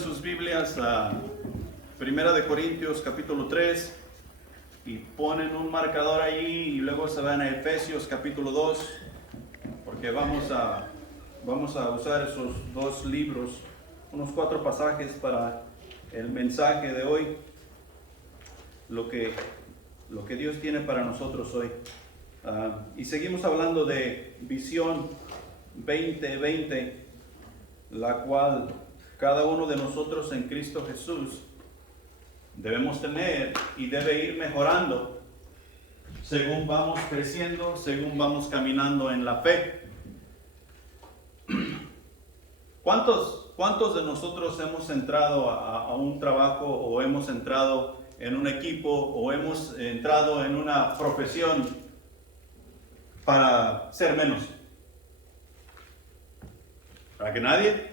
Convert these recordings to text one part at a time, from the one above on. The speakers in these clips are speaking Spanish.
sus Biblias a Primera de Corintios capítulo 3 y ponen un marcador allí y luego se van a Efesios capítulo 2, porque vamos a usar esos dos libros, unos 4 pasajes para el mensaje de hoy, lo que Dios tiene para nosotros hoy. Y seguimos hablando de Visión 2020, la cual cada uno de nosotros en Cristo Jesús debemos tener y debe ir mejorando según vamos creciendo, según vamos caminando en la fe. ¿Cuántos de nosotros hemos entrado a un trabajo o hemos entrado en un equipo o hemos entrado en una profesión para ser menos? ¿Para que nadie?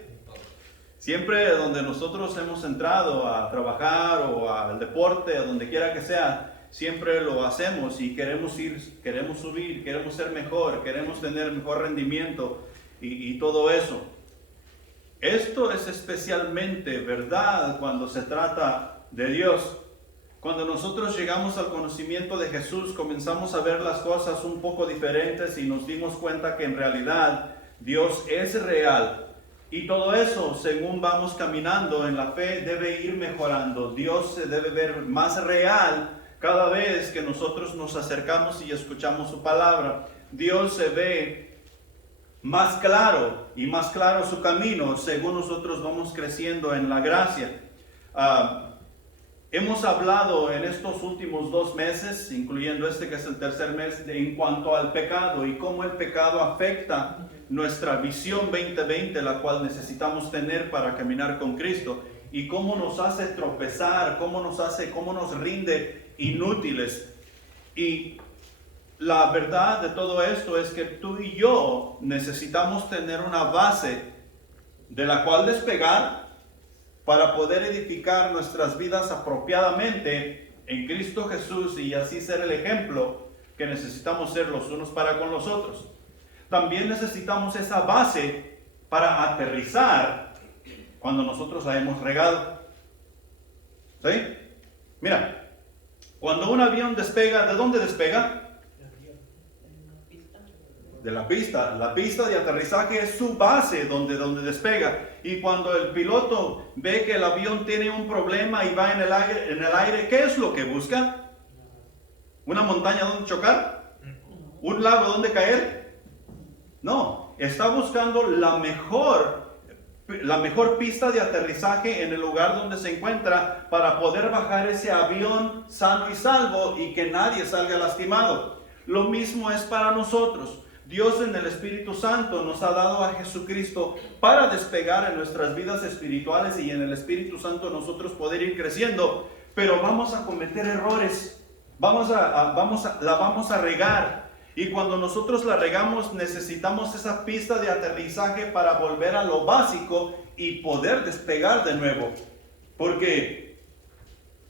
Siempre donde nosotros hemos entrado a trabajar o al deporte, a donde quiera que sea, siempre lo hacemos y queremos subir, queremos ser mejor, queremos tener mejor rendimiento y todo eso. Esto es especialmente verdad cuando se trata de Dios. Cuando nosotros llegamos al conocimiento de Jesús, comenzamos a ver las cosas un poco diferentes y nos dimos cuenta que en realidad Dios es real. Y todo eso, según vamos caminando en la fe, debe ir mejorando. Dios se debe ver más real cada vez que nosotros nos acercamos y escuchamos su palabra. Dios se ve más claro y más claro su camino según nosotros vamos creciendo en la gracia. Hemos hablado en estos últimos 2 meses, incluyendo este que es el tercer mes, en cuanto al pecado y cómo el pecado afecta nuestra visión 2020, la cual necesitamos tener para caminar con Cristo, y cómo nos hace tropezar, cómo nos rinde inútiles. Y la verdad de todo esto es que tú y yo necesitamos tener una base de la cual despegar para poder edificar nuestras vidas apropiadamente en Cristo Jesús y así ser el ejemplo que necesitamos ser los unos para con los otros. También necesitamos esa base para aterrizar cuando nosotros la hemos regado. ¿Sí? Mira, cuando un avión despega, ¿de dónde despega? De la pista. La pista de aterrizaje es su base donde despega. Y cuando el piloto ve que el avión tiene un problema y va en el aire, ¿qué es lo que busca? ¿Una montaña donde chocar? ¿Un lago donde caer? No, está buscando la mejor pista de aterrizaje en el lugar donde se encuentra para poder bajar ese avión sano y salvo y que nadie salga lastimado. Lo mismo es para nosotros. Dios en el Espíritu Santo nos ha dado a Jesucristo para despegar en nuestras vidas espirituales y en el Espíritu Santo nosotros poder ir creciendo, pero vamos a cometer errores, la vamos a regar. Y cuando nosotros la regamos, necesitamos esa pista de aterrizaje para volver a lo básico y poder despegar de nuevo. Porque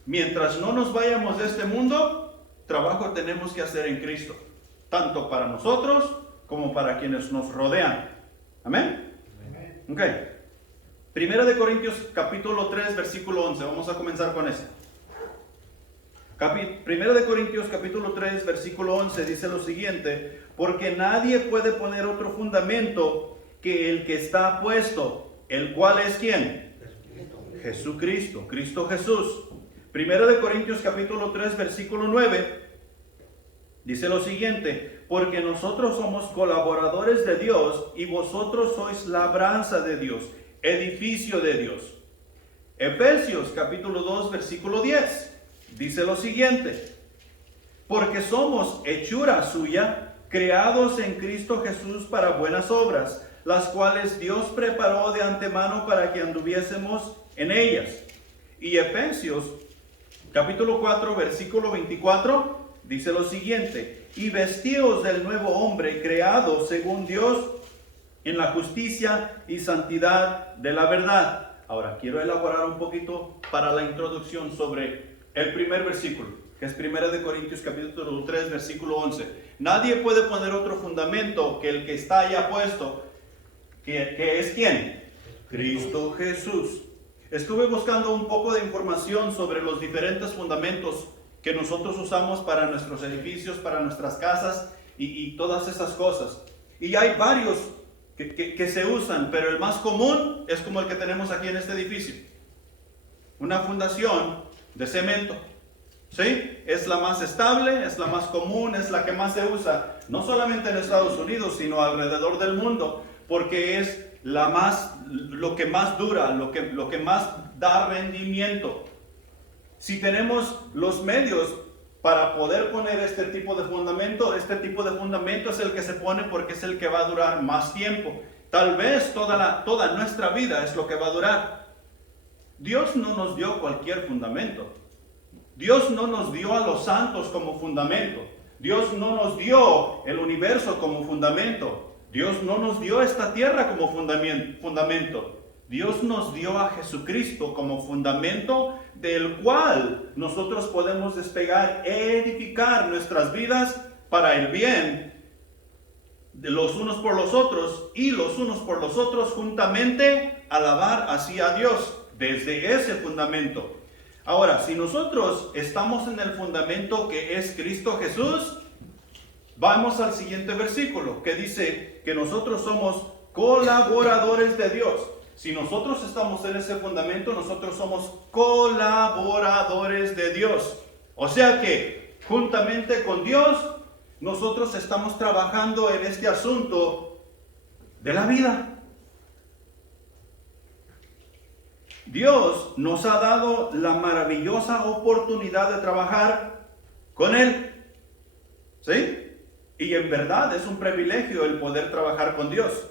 mientras no nos vayamos de este mundo, trabajo tenemos que hacer en Cristo, tanto para nosotros como para quienes nos rodean. ¿Amén? Ok. Primera de Corintios capítulo 3, versículo 11. Vamos a comenzar con eso. Primera de Corintios capítulo 3 versículo 11 dice lo siguiente: porque nadie puede poner otro fundamento que el que está puesto, el cual es ¿quién? Jesucristo, Cristo Jesús. Primera de Corintios capítulo 3 versículo 9 dice lo siguiente: porque nosotros somos colaboradores de Dios y vosotros sois labranza de Dios, edificio de Dios. Efesios capítulo 2 versículo 10 dice lo siguiente: porque somos hechura suya, creados en Cristo Jesús para buenas obras, las cuales Dios preparó de antemano para que anduviésemos en ellas. Y Efesios capítulo 4 versículo 24 dice lo siguiente: y vestíos del nuevo hombre, creado según Dios en la justicia y santidad de la verdad. Ahora quiero elaborar un poquito para la introducción sobre el primer versículo, que es 1 de Corintios capítulo 3 versículo 11. Nadie puede poner otro fundamento que el que está ya puesto, que es ¿quién? Cristo Jesús. Estuve buscando un poco de información sobre los diferentes fundamentos que nosotros usamos para nuestros edificios, para nuestras casas y todas esas cosas. Y hay varios que se usan, pero el más común es como el que tenemos aquí en este edificio. Una fundación de cemento. ¿Sí? Es la más estable, es la más común, es la que más se usa, no solamente en Estados Unidos, sino alrededor del mundo, porque es lo que más dura, lo que más da rendimiento. Si tenemos los medios para poder poner este tipo de fundamento es el que se pone porque es el que va a durar más tiempo. Tal vez toda nuestra vida es lo que va a durar. Dios no nos dio cualquier fundamento. Dios no nos dio a los santos como fundamento. Dios no nos dio el universo como fundamento. Dios no nos dio esta tierra como fundamento. Dios nos dio a Jesucristo como fundamento del cual nosotros podemos despegar e edificar nuestras vidas para el bien de los unos por los otros y los unos por los otros juntamente alabar así a Dios desde ese fundamento. Ahora, si nosotros estamos en el fundamento que es Cristo Jesús, vamos al siguiente versículo que dice que nosotros somos colaboradores de Dios. Si nosotros estamos en ese fundamento, nosotros somos colaboradores de Dios. O sea que, juntamente con Dios, nosotros estamos trabajando en este asunto de la vida. Dios nos ha dado la maravillosa oportunidad de trabajar con Él. ¿Sí? Y en verdad es un privilegio el poder trabajar con Dios.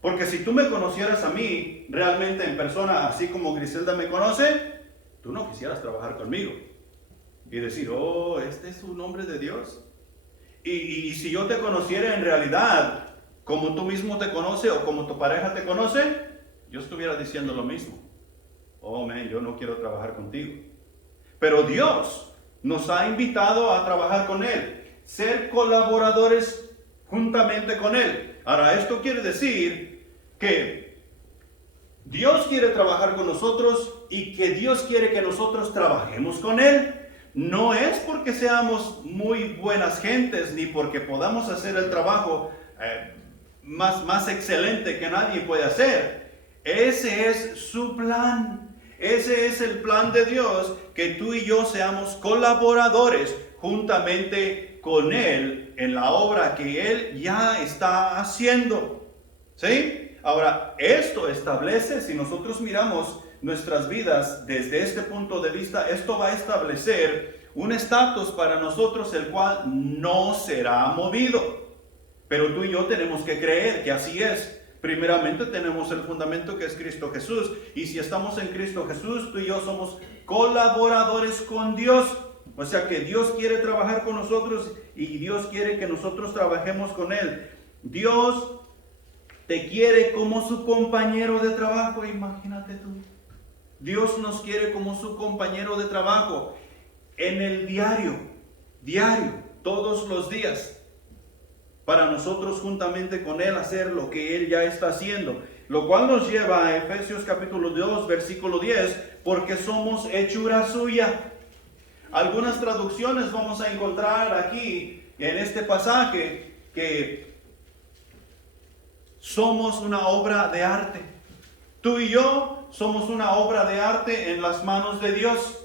Porque si tú me conocieras a mí realmente en persona, así como Griselda me conoce, tú no quisieras trabajar conmigo. Y decir, oh, este es un hombre de Dios. Y si yo te conociera en realidad, como tú mismo te conoces o como tu pareja te conoce, yo estuviera diciendo lo mismo. Oh, man, yo no quiero trabajar contigo. Pero Dios nos ha invitado a trabajar con Él, ser colaboradores juntamente con Él. Ahora, esto quiere decir que Dios quiere trabajar con nosotros y que Dios quiere que nosotros trabajemos con Él. No es porque seamos muy buenas gentes ni porque podamos hacer el trabajo más excelente que nadie puede hacer. Ese es su plan. Ese es el plan de Dios, que tú y yo seamos colaboradores juntamente con Él en la obra que Él ya está haciendo. ¿Sí? Ahora, esto establece, si nosotros miramos nuestras vidas desde este punto de vista, esto va a establecer un estatus para nosotros el cual no será movido. Pero tú y yo tenemos que creer que así es. Primeramente tenemos el fundamento que es Cristo Jesús. Y si estamos en Cristo Jesús, tú y yo somos colaboradores con Dios. O sea que Dios quiere trabajar con nosotros y Dios quiere que nosotros trabajemos con Él. Dios te quiere como su compañero de trabajo, imagínate tú. Dios nos quiere como su compañero de trabajo en el diario, todos los días. Para nosotros juntamente con Él hacer lo que Él ya está haciendo. Lo cual nos lleva a Efesios capítulo 2, versículo 10, porque somos hechura suya. Algunas traducciones vamos a encontrar aquí en este pasaje que somos una obra de arte. Tú y yo somos una obra de arte en las manos de Dios.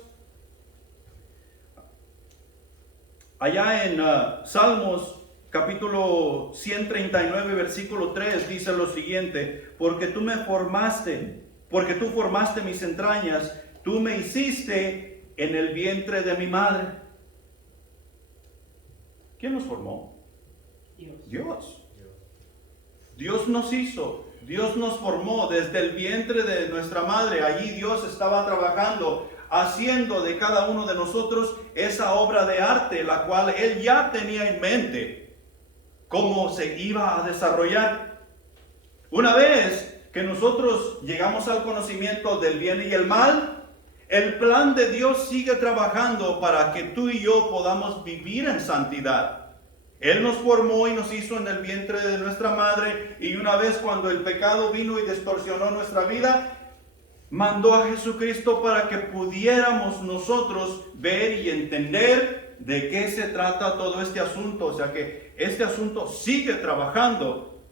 Allá en Salmos capítulo 139, versículo 3 dice lo siguiente: porque tú formaste mis entrañas, tú me hiciste en el vientre de mi madre. ¿Quién nos formó? Dios. Dios nos hizo, Dios nos formó desde el vientre de nuestra madre. Allí Dios estaba trabajando, haciendo de cada uno de nosotros esa obra de arte, la cual Él ya tenía en mente cómo se iba a desarrollar. Una vez que nosotros llegamos al conocimiento del bien y el mal, el plan de Dios sigue trabajando para que tú y yo podamos vivir en santidad. Él nos formó y nos hizo en el vientre de nuestra madre, y una vez cuando el pecado vino y distorsionó nuestra vida, mandó a Jesucristo para que pudiéramos nosotros ver y entender de qué se trata todo este asunto. O sea que este asunto sigue trabajando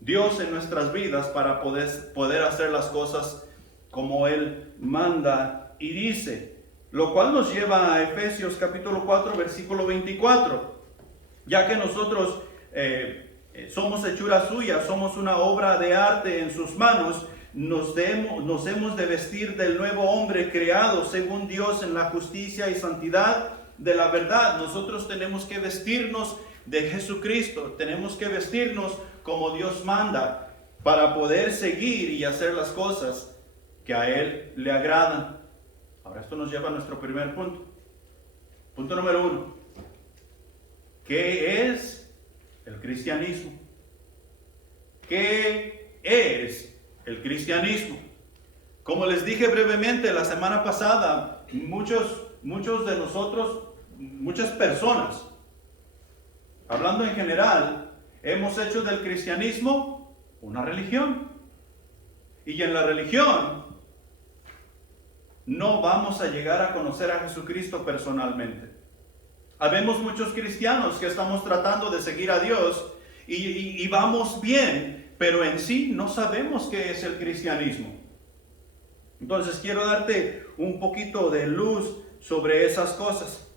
Dios en nuestras vidas para poder hacer las cosas como Él manda y dice. Lo cual nos lleva a Efesios capítulo 4, versículo 24. Ya que nosotros somos hechura suya, somos una obra de arte en sus manos, nos hemos de vestir del nuevo hombre creado según Dios en la justicia y santidad de la verdad. Nosotros tenemos que vestirnos de Jesucristo, tenemos que vestirnos como Dios manda para poder seguir y hacer las cosas que a Él le agradan. Ahora esto nos lleva a nuestro primer punto. Punto número 1. ¿Qué es el cristianismo? ¿Qué es el cristianismo? Como les dije brevemente la semana pasada, muchos de nosotros, muchas personas, hablando en general, hemos hecho del cristianismo una religión. Y en la religión no vamos a llegar a conocer a Jesucristo personalmente. Habemos muchos cristianos que estamos tratando de seguir a Dios y vamos bien, pero en sí no sabemos qué es el cristianismo. Entonces quiero darte un poquito de luz sobre esas cosas,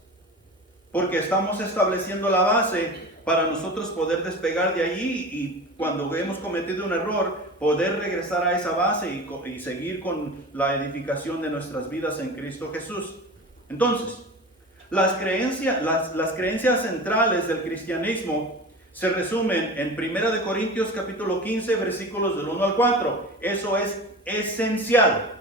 porque estamos estableciendo la base para nosotros poder despegar de allí y cuando hemos cometido un error, poder regresar a esa base y seguir con la edificación de nuestras vidas en Cristo Jesús. Entonces, las creencias centrales del cristianismo se resumen en 1 Corintios capítulo 15, versículos del 1 al 4. Eso es esencial.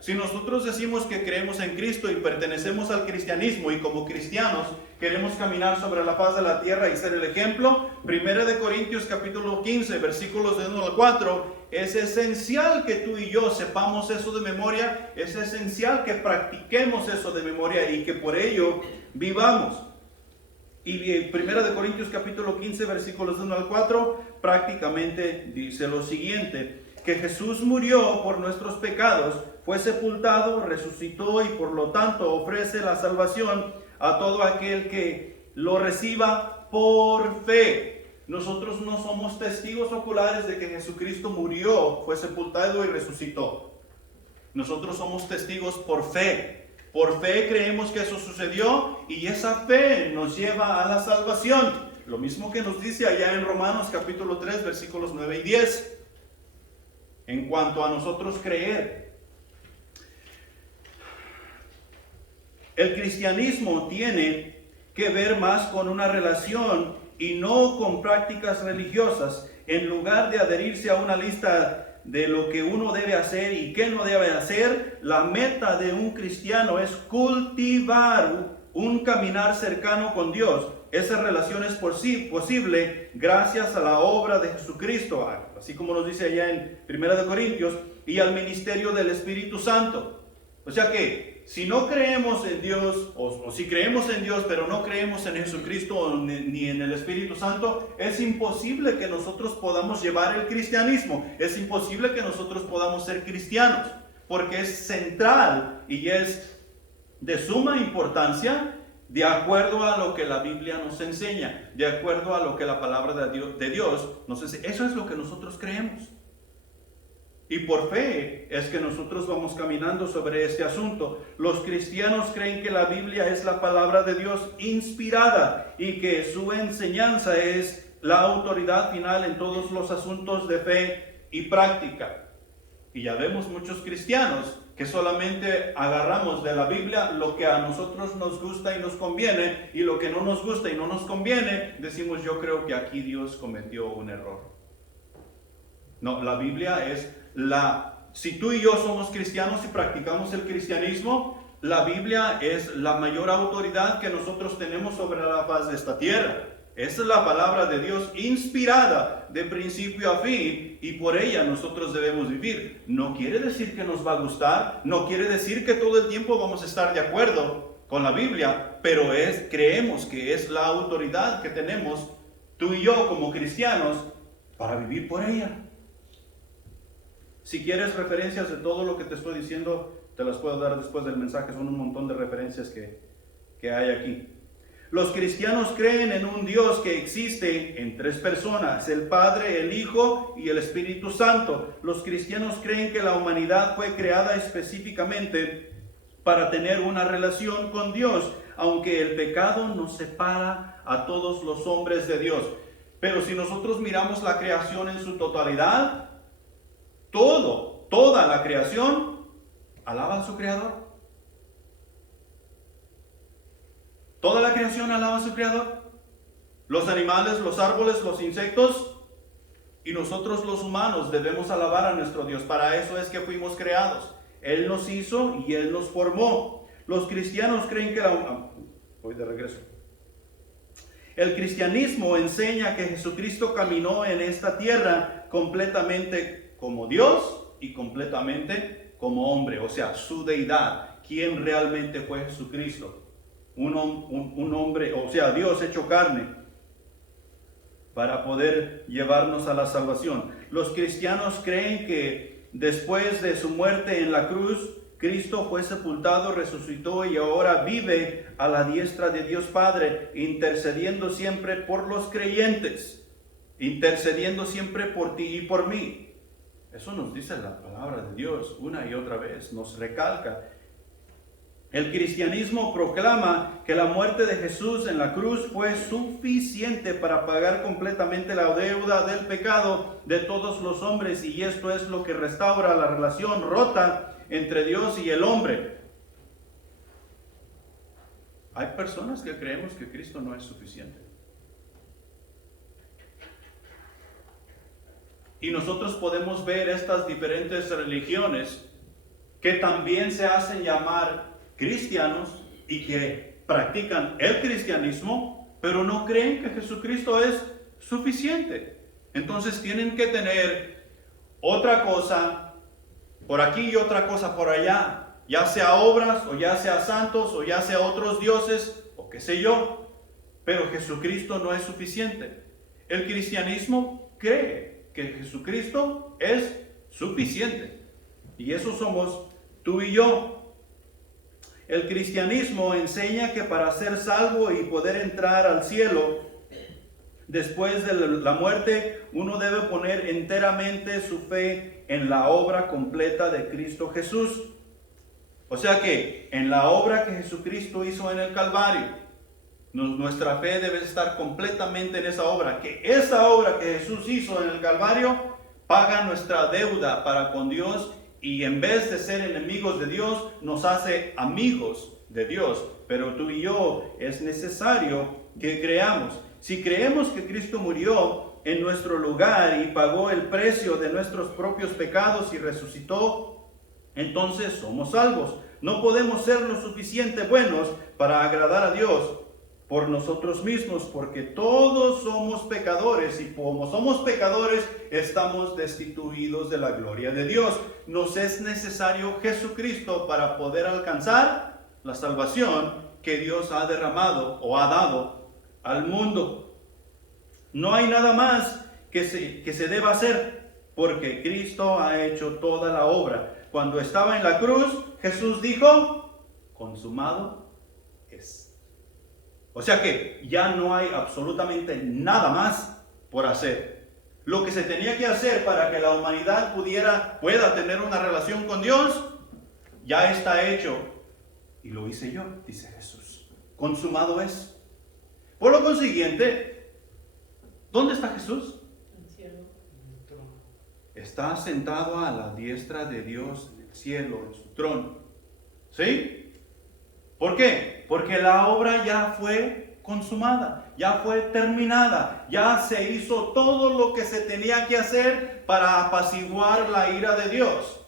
Si nosotros decimos que creemos en Cristo y pertenecemos al cristianismo y como cristianos queremos caminar sobre la faz de la tierra y ser el ejemplo, 1 Corintios capítulo 15, versículos del 1 al 4, es esencial que tú y yo sepamos eso de memoria, es esencial que practiquemos eso de memoria y que por ello vivamos. Y 1 Corintios capítulo 15, versículos del 1 al 4, prácticamente dice lo siguiente: que Jesús murió por nuestros pecados, fue sepultado, resucitó y por lo tanto ofrece la salvación a todo aquel que lo reciba por fe. Nosotros no somos testigos oculares de que Jesucristo murió, fue sepultado y resucitó. Nosotros somos testigos por fe. Por fe creemos que eso sucedió y esa fe nos lleva a la salvación. Lo mismo que nos dice allá en Romanos capítulo 3, versículos 9 y 10. En cuanto a nosotros creer, el cristianismo tiene que ver más con una relación y no con prácticas religiosas. En lugar de adherirse a una lista de lo que uno debe hacer y qué no debe hacer, la meta de un cristiano es cultivar un caminar cercano con Dios. Esa relación es posible gracias a la obra de Jesucristo, así como nos dice allá en 1 Corintios, y al ministerio del Espíritu Santo. O sea que si no creemos en Dios, o si creemos en Dios pero no creemos en Jesucristo ni en el Espíritu Santo, es imposible que nosotros podamos llevar el cristianismo, es imposible que nosotros podamos ser cristianos, porque es central y es de suma importancia de acuerdo a lo que la Biblia nos enseña, de acuerdo a lo que la palabra de Dios nos enseña. Eso es lo que nosotros creemos. Y por fe es que nosotros vamos caminando sobre este asunto. Los cristianos creen que la Biblia es la palabra de Dios inspirada y que su enseñanza es la autoridad final en todos los asuntos de fe y práctica. Y ya vemos muchos cristianos que solamente agarramos de la Biblia lo que a nosotros nos gusta y nos conviene, y lo que no nos gusta y no nos conviene, decimos: yo creo que aquí Dios cometió un error. No, la Biblia es si tú y yo somos cristianos y practicamos el cristianismo, la Biblia es la mayor autoridad que nosotros tenemos sobre la faz de esta tierra. Esa es la palabra de Dios inspirada de principio a fin y por ella nosotros debemos vivir. No quiere decir que nos va a gustar, no quiere decir que todo el tiempo vamos a estar de acuerdo con la Biblia, pero creemos que es la autoridad que tenemos tú y yo como cristianos para vivir por ella. Si quieres referencias de todo lo que te estoy diciendo, te las puedo dar después del mensaje. Son un montón de referencias que hay aquí. Los cristianos creen en un Dios que existe en tres personas: el Padre, el Hijo y el Espíritu Santo. Los cristianos creen que la humanidad fue creada específicamente para tener una relación con Dios, aunque el pecado nos separa a todos los hombres de Dios. Pero si nosotros miramos la creación en su totalidad, toda la creación alaba a su Creador. Toda la creación alaba a su Creador. Los animales, los árboles, los insectos y nosotros los humanos debemos alabar a nuestro Dios. Para eso es que fuimos creados. Él nos hizo y Él nos formó. Los cristianos creen que voy de regreso. El cristianismo enseña que Jesucristo caminó en esta tierra completamente como Dios y completamente como hombre, o sea, su deidad. ¿Quién realmente fue Jesucristo? Un hombre, o sea, Dios hecho carne, para poder llevarnos a la salvación. Los cristianos creen que después de su muerte en la cruz, Cristo fue sepultado, resucitó y ahora vive a la diestra de Dios Padre, intercediendo siempre por los creyentes, intercediendo siempre por ti y por mí. Eso nos dice la palabra de Dios una y otra vez, nos recalca. El cristianismo proclama que la muerte de Jesús en la cruz fue suficiente para pagar completamente la deuda del pecado de todos los hombres, y esto es lo que restaura la relación rota entre Dios y el hombre. Hay personas que creemos que Cristo no es suficiente. Y nosotros podemos ver estas diferentes religiones que también se hacen llamar cristianos y que practican el cristianismo, pero no creen que Jesucristo es suficiente. Entonces tienen que tener otra cosa por aquí y otra cosa por allá, ya sea obras o ya sea santos o ya sea otros dioses o qué sé yo, pero Jesucristo no es suficiente. El cristianismo cree que Jesucristo es suficiente, y eso somos tú y yo. El cristianismo enseña que para ser salvo y poder entrar al cielo después de la muerte, uno debe poner enteramente su fe en la obra completa de Cristo Jesús. O sea que en la obra que Jesucristo hizo en el Calvario, nuestra fe debe estar completamente en esa obra. Que esa obra que Jesús hizo en el Calvario paga nuestra deuda para con Dios, y en vez de ser enemigos de Dios, nos hace amigos de Dios. Pero tú y yo es necesario que creamos. Si creemos que Cristo murió en nuestro lugar y pagó el precio de nuestros propios pecados y resucitó, entonces somos salvos. No podemos ser lo suficiente buenos para agradar a Dios por nosotros mismos, porque todos somos pecadores, y como somos pecadores, estamos destituidos de la gloria de Dios. Nos es necesario Jesucristo para poder alcanzar la salvación que Dios ha derramado o ha dado al mundo. No hay nada más que se deba hacer, porque Cristo ha hecho toda la obra. Cuando estaba en la cruz, Jesús dijo: consumado es. O sea que ya no hay absolutamente nada más por hacer. Lo que se tenía que hacer para que la humanidad pueda tener una relación con Dios, ya está hecho. Y lo hice yo, dice Jesús. Consumado es. Por lo consiguiente, ¿dónde está Jesús? En el cielo. Está sentado a la diestra de Dios en el cielo, en su trono. ¿Sí? ¿Por qué? Porque la obra ya fue consumada, ya fue terminada, ya se hizo todo lo que se tenía que hacer para apaciguar la ira de Dios.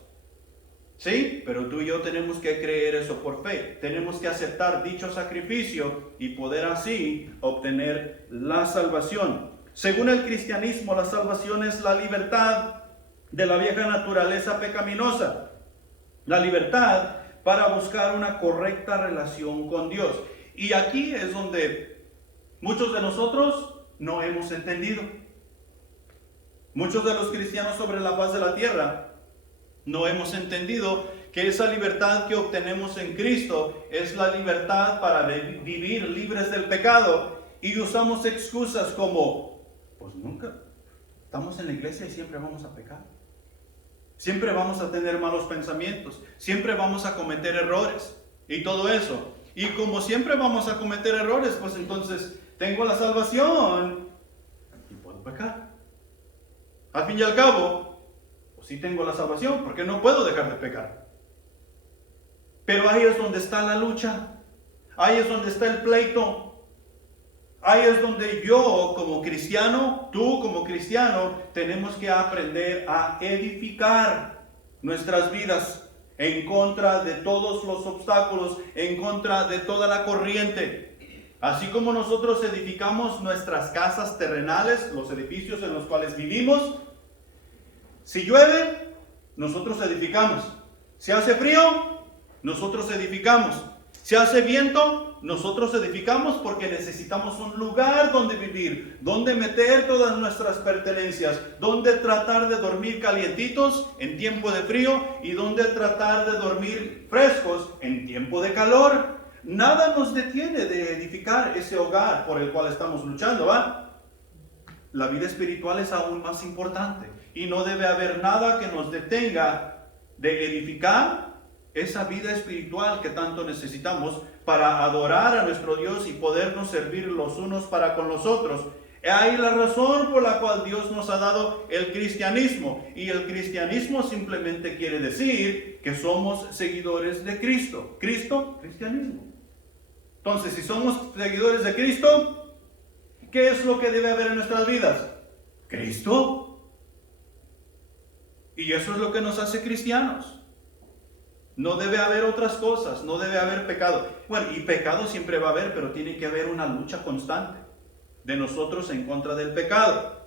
¿Sí? Pero tú y yo tenemos que creer eso por fe. Tenemos que aceptar dicho sacrificio y poder así obtener la salvación. Según el cristianismo, la salvación es la libertad de la vieja naturaleza pecaminosa. La libertad para buscar una correcta relación con Dios. Y aquí es donde muchos de nosotros no hemos entendido. Muchos de los cristianos sobre la faz de la tierra No hemos entendido que esa libertad que obtenemos en Cristo es la libertad para vivir libres del pecado, y usamos excusas como, pues nunca, estamos en la iglesia y siempre vamos a pecar. Siempre vamos a tener malos pensamientos, siempre vamos a cometer errores y todo eso. Y como siempre vamos a cometer errores, pues entonces tengo la salvación y puedo pecar. Al fin y al cabo, pues sí tengo la salvación, porque no puedo dejar de pecar. Pero ahí es donde está la lucha, ahí es donde está el pleito. Ahí es donde yo como cristiano, tú como cristiano, tenemos que aprender a edificar nuestras vidas en contra de todos los obstáculos, en contra de toda la corriente. Así como nosotros edificamos nuestras casas terrenales, los edificios en los cuales vivimos, si llueve, nosotros edificamos. Si hace frío, nosotros edificamos. Si hace viento, nosotros edificamos, porque necesitamos un lugar donde vivir, donde meter todas nuestras pertenencias, donde tratar de dormir calientitos en tiempo de frío y donde tratar de dormir frescos en tiempo de calor. Nada nos detiene de edificar ese hogar por el cual estamos luchando, ¿va? La vida espiritual es aún más importante y no debe haber nada que nos detenga de edificar esa vida espiritual que tanto necesitamos para adorar a nuestro Dios y podernos servir los unos para con los otros. Hay la razón por la cual Dios nos ha dado el cristianismo, y el cristianismo simplemente quiere decir que somos seguidores de Cristo. Cristo, cristianismo. Entonces, si somos seguidores de Cristo, ¿qué es lo que debe haber en nuestras vidas? Cristo. Y eso es lo que nos hace cristianos. No debe haber otras cosas, no debe haber pecado. Bueno, y pecado siempre va a haber, pero tiene que haber una lucha constante de nosotros en contra del pecado.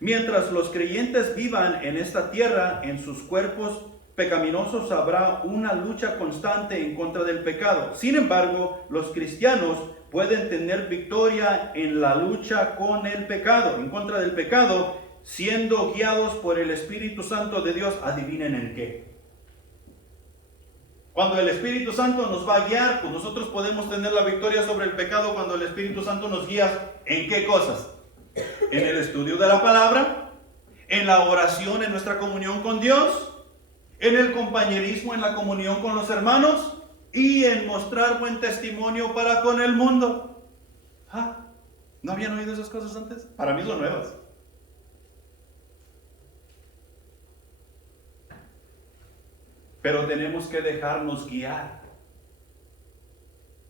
Mientras los creyentes vivan en esta tierra, en sus cuerpos pecaminosos, habrá una lucha constante en contra del pecado. Sin embargo, los cristianos pueden tener victoria en la lucha con el pecado, en contra del pecado, siendo guiados por el Espíritu Santo de Dios. Adivinen en qué. Cuando el Espíritu Santo nos va a guiar, pues nosotros podemos tener la victoria sobre el pecado cuando el Espíritu Santo nos guía. ¿En qué cosas? En el estudio de la palabra, en la oración, en nuestra comunión con Dios, en el compañerismo, en la comunión con los hermanos, y en mostrar buen testimonio para con el mundo. ¿No habían oído esas cosas antes? Para mí son nuevas. Pero tenemos que dejarnos guiar.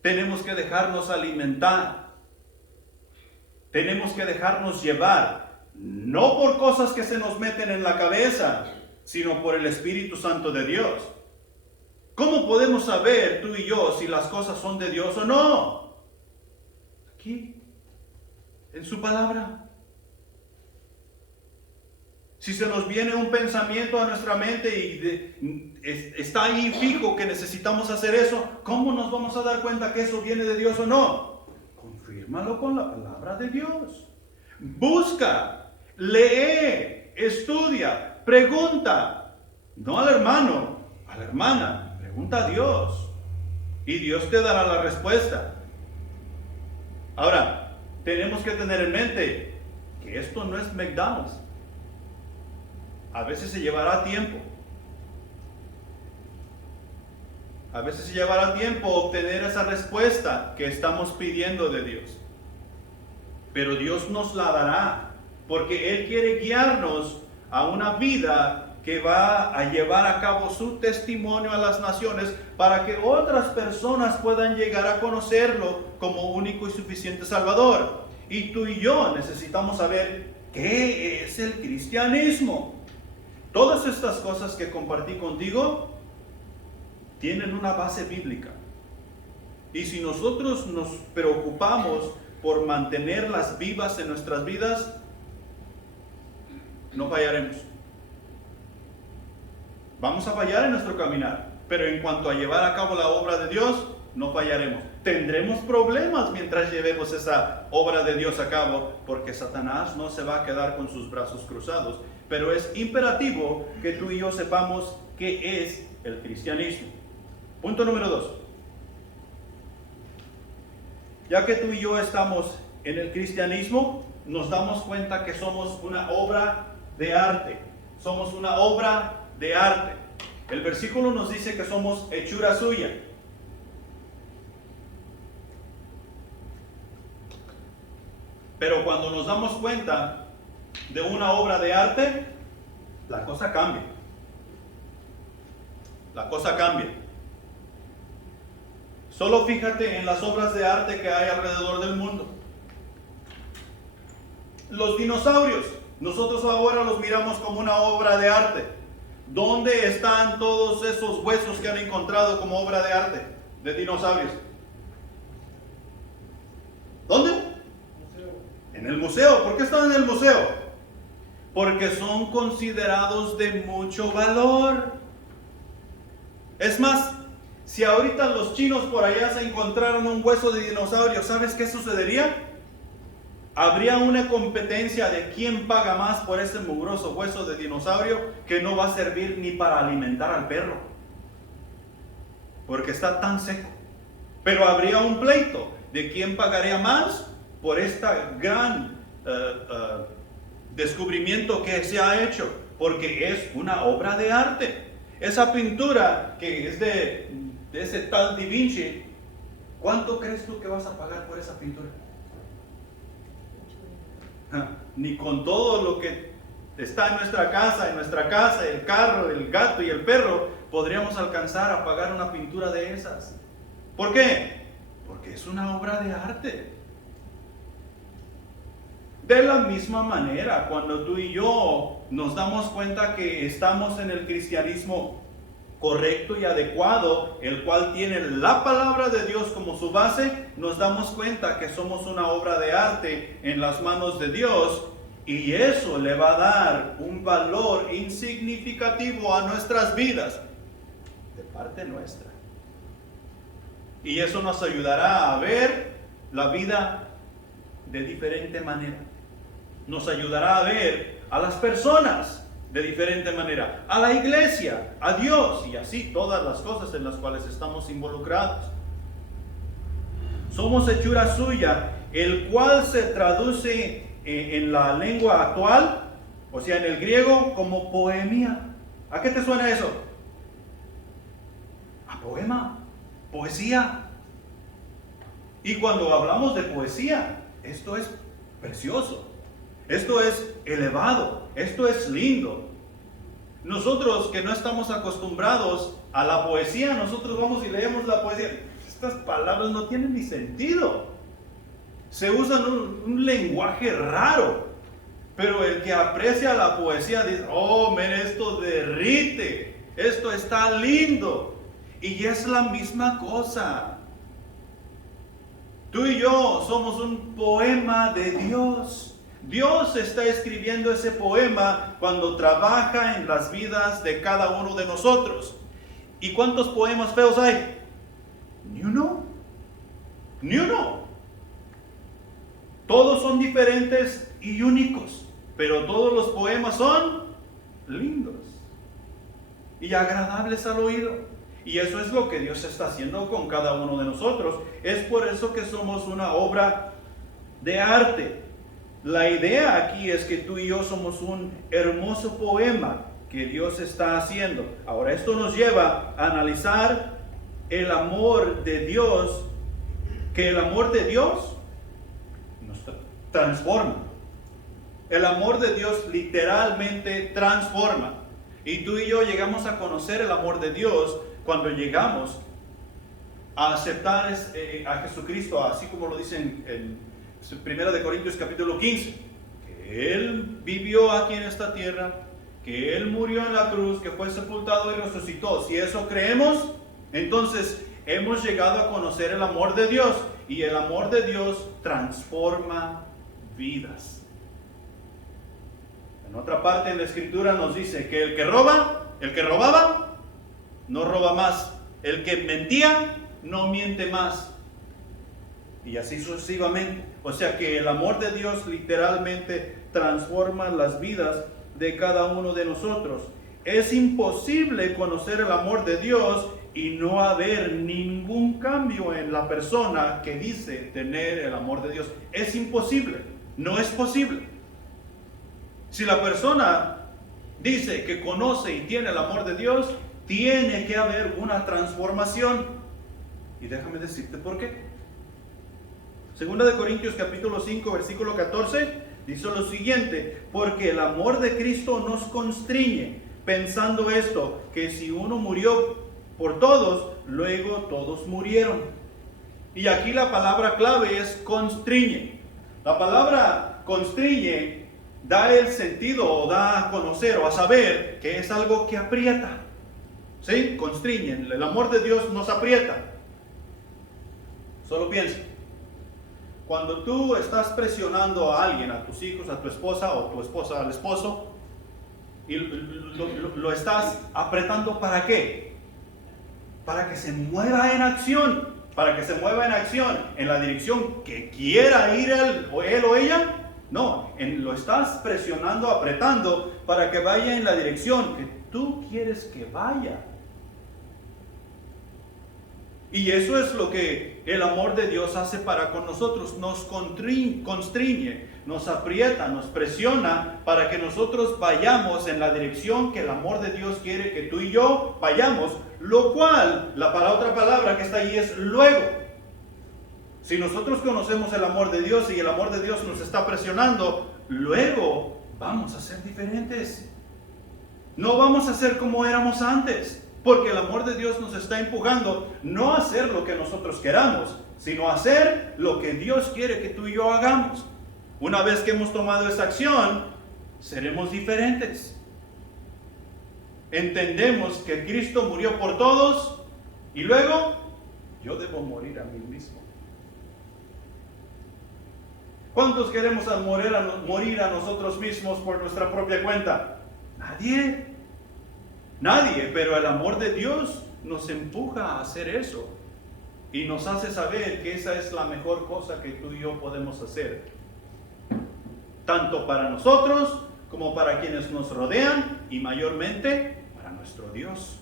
Tenemos que dejarnos alimentar. Tenemos que dejarnos llevar. No por cosas que se nos meten en la cabeza, sino por el Espíritu Santo de Dios. ¿Cómo podemos saber tú y yo si las cosas son de Dios o no? Aquí, en su palabra. Si se nos viene un pensamiento a nuestra mente y está ahí fijo que necesitamos hacer eso, ¿cómo nos vamos a dar cuenta que eso viene de Dios o no? Confírmalo con la palabra de Dios. Busca, lee, estudia, pregunta. No al hermano, a la hermana. Pregunta a Dios. Y Dios te dará la respuesta. Ahora, tenemos que tener en mente que esto no es McDonald's. A veces se llevará tiempo. A veces se llevará tiempo obtener esa respuesta que estamos pidiendo de Dios. Pero Dios nos la dará, porque Él quiere guiarnos a una vida que va a llevar a cabo su testimonio a las naciones, para que otras personas puedan llegar a conocerlo como único y suficiente Salvador. Y tú y yo necesitamos saber qué es el cristianismo. Todas estas cosas que compartí contigo tienen una base bíblica. Y si nosotros nos preocupamos por mantenerlas vivas en nuestras vidas, no fallaremos. Vamos a fallar en nuestro caminar, pero en cuanto a llevar a cabo la obra de Dios, no fallaremos. Tendremos problemas mientras llevemos esa obra de Dios a cabo, porque Satanás no se va a quedar con sus brazos cruzados. pero es imperativo que tú y yo sepamos qué es el cristianismo. Punto número 2. Ya que tú y yo estamos en el cristianismo, nos damos cuenta que somos una obra de arte. Somos una obra de arte. El versículo nos dice que somos hechura suya. Pero cuando nos damos cuenta de una obra de arte, la cosa cambia. La cosa cambia. Solo fíjate en las obras de arte que hay alrededor del mundo. Los dinosaurios, nosotros ahora los miramos como una obra de arte. ¿Dónde están todos esos huesos que han encontrado como obra de arte de dinosaurios? ¿Dónde? En el museo. ¿Por qué están en el museo? Porque son considerados de mucho valor. Es más, si ahorita los chinos por allá se encontraran un hueso de dinosaurio, ¿sabes qué sucedería? Habría una competencia de quién paga más por ese mugroso hueso de dinosaurio que no va a servir ni para alimentar al perro, porque está tan seco. Pero habría un pleito de quién pagaría más por este gran descubrimiento que se ha hecho, porque es una obra de arte. Esa pintura que es de ese tal Da Vinci, ¿cuánto crees tú que vas a pagar por esa pintura? Ni con todo lo que está en nuestra casa, el carro, el gato y el perro, podríamos alcanzar a pagar una pintura de esas. ¿Por qué? Porque es una obra de arte. De la misma manera, cuando tú y yo nos damos cuenta que estamos en el cristianismo correcto y adecuado, el cual tiene la palabra de Dios como su base, nos damos cuenta que somos una obra de arte en las manos de Dios, y eso le va a dar un valor insignificativo a nuestras vidas de parte nuestra. Y eso nos ayudará a ver la vida de diferente manera. Nos ayudará a ver a las personas de diferente manera, a la iglesia, a Dios, y así todas las cosas en las cuales estamos involucrados. Somos hechura suya, el cual se traduce en la lengua actual, o sea, en el griego, como poemia. ¿A qué te suena eso? A poema, poesía. Y cuando hablamos de poesía, esto es precioso. Esto es elevado, esto es lindo. Nosotros que no estamos acostumbrados a la poesía, nosotros vamos y leemos la poesía. Estas palabras no tienen ni sentido. Se usan un lenguaje raro. Pero el que aprecia la poesía dice, oh, men, esto derrite, esto está lindo. Y es la misma cosa. Tú y yo somos un poema de Dios. Dios está escribiendo ese poema cuando trabaja en las vidas de cada uno de nosotros. ¿Y cuántos poemas feos hay? Ni uno. Ni uno. Todos son diferentes y únicos, pero todos los poemas son lindos y agradables al oído. Y eso es lo que Dios está haciendo con cada uno de nosotros. Es por eso que somos una obra de arte. La idea aquí es que tú y yo somos un hermoso poema que Dios está haciendo. Ahora, esto nos lleva a analizar el amor de Dios, que el amor de Dios nos transforma. El amor de Dios literalmente transforma. Y tú y yo llegamos a conocer el amor de Dios cuando llegamos a aceptar a Jesucristo, así como lo dicen en 1 Corintios capítulo 15, que Él vivió aquí en esta tierra, que Él murió en la cruz, que fue sepultado y resucitó. Si eso creemos, entonces hemos llegado a conocer el amor de Dios, y el amor de Dios transforma vidas. En otra parte en la Escritura nos dice que el que robaba, no roba más. El que mentía, no miente más. Y así sucesivamente. O sea que el amor de Dios literalmente transforma las vidas de cada uno de nosotros. Es imposible conocer el amor de Dios y no haber ningún cambio en la persona que dice tener el amor de Dios. Es imposible, no es posible. Si la persona dice que conoce y tiene el amor de Dios, tiene que haber una transformación. Y déjame decirte por qué. Segunda de Corintios capítulo 5 versículo 14 dice lo siguiente: porque el amor de Cristo nos constriñe, pensando esto, que si uno murió por todos, luego todos murieron. Y aquí la palabra clave es constriñe. La palabra constriñe da el sentido o da a conocer o a saber que es algo que aprieta. ¿Sí? Constriñe. El amor de Dios nos aprieta. Solo piensa. Cuando tú estás presionando a alguien, a tus hijos, a tu esposa o tu esposa al esposo, y lo estás apretando, ¿para qué? Para que se mueva en acción, para que se mueva en acción en la dirección que quiera ir él o ella. No, lo estás presionando, apretando para que vaya en la dirección que tú quieres que vaya. Y eso es lo que el amor de Dios hace para con nosotros. Nos constriñe, nos aprieta, nos presiona para que nosotros vayamos en la dirección que el amor de Dios quiere que tú y yo vayamos. Lo cual, otra palabra que está ahí es luego. Si nosotros conocemos el amor de Dios y el amor de Dios nos está presionando, luego vamos a ser diferentes. No vamos a ser como éramos antes. Porque el amor de Dios nos está empujando no a hacer lo que nosotros queramos, sino a hacer lo que Dios quiere que tú y yo hagamos. Una vez que hemos tomado esa acción, seremos diferentes. Entendemos que Cristo murió por todos y luego yo debo morir a mí mismo. ¿Cuántos queremos morir a nosotros mismos por nuestra propia cuenta? Nadie, pero el amor de Dios nos empuja a hacer eso y nos hace saber que esa es la mejor cosa que tú y yo podemos hacer, tanto para nosotros como para quienes nos rodean y mayormente para nuestro Dios.